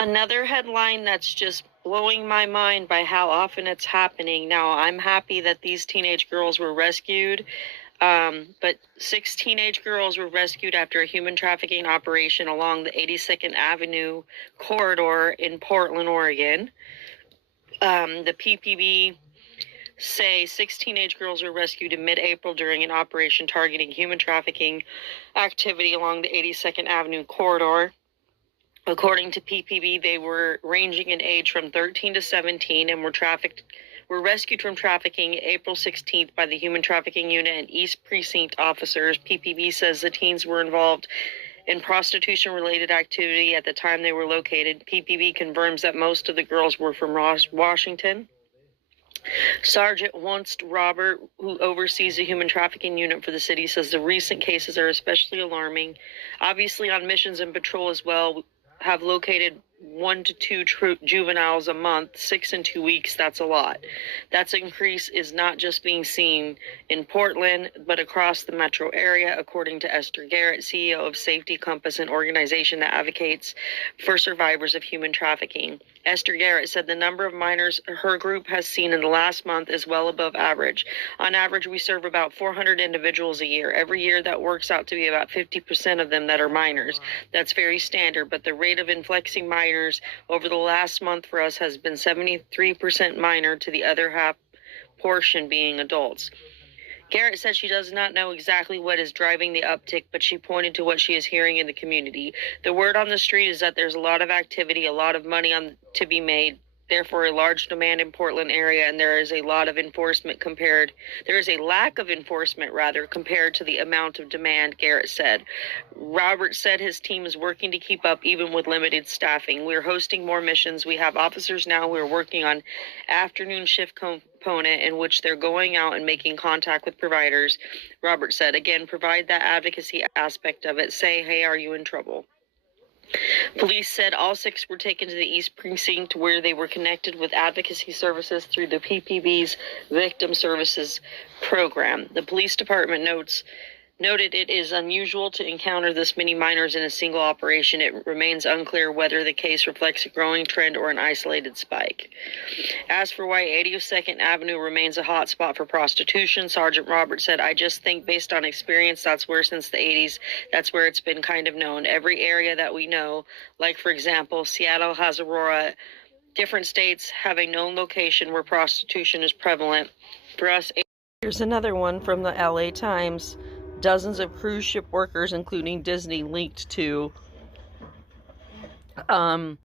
Another headline that's just blowing my mind by how often it's happening. Now, I'm happy that these teenage girls were rescued, but 6 teenage girls were rescued after a human trafficking operation along the 82nd Avenue corridor in Portland, Oregon. The PPB say 6 teenage girls were rescued in mid-April during an operation targeting human trafficking activity along the 82nd Avenue corridor. According to PPB, they were ranging in age from 13 to 17 and were rescued from trafficking April 16th by the Human Trafficking Unit and East Precinct officers. PPB says the teens were involved in prostitution-related activity at the time they were located. PPB confirms that most of the girls were from Washington. Sergeant Wunst Robert, who oversees the human trafficking unit for the city, says the recent cases are especially alarming. Obviously, on missions and patrol as well, have located 1 to 2 juveniles a month, 6 in 2 weeks. That's a lot. That increase is not just being seen in Portland, but across the metro area, according to Esther Garrett, CEO of Safety Compass, an organization that advocates for survivors of human trafficking. Esther Garrett said the number of minors her group has seen in the last month is well above average. On average, we serve about 400 individuals a year. Every year, that works out to be about 50% of them that are minors. That's very standard, but the rate of influxing minors over the last month for us has been 73% minor, to the other half portion being adults. Garrett said she does not know exactly what is driving the uptick, but she pointed to what she is hearing in the community. The word on the street is that there's a lot of activity, a lot of money to be made, therefore a large demand in Portland area, and there is a lack of enforcement compared to the amount of demand, Garrett said. Robert said his team is working to keep up even with limited staffing. We're hosting more missions. We have officers now who are working on afternoon shift component in which they're going out and making contact with providers. Robert said, again, provide that advocacy aspect of it. Say, hey, are you in trouble? Police said all 6 were taken to the East Precinct, where they were connected with advocacy services through the PPB's Victim Services program. The police department noted it is unusual to encounter this many minors in a single operation. It remains unclear whether the case reflects a growing trend or an isolated spike. As for why 82nd Avenue remains a hot spot for prostitution, Sergeant Robert said, I just think based on experience, that's where since the 80s, that's where it's been kind of known. Every area that we know, like for example, Seattle has Aurora, different states have a known location where prostitution is prevalent. For us, here's another one from the LA Times. Dozens of cruise ship workers, including Disney, linked to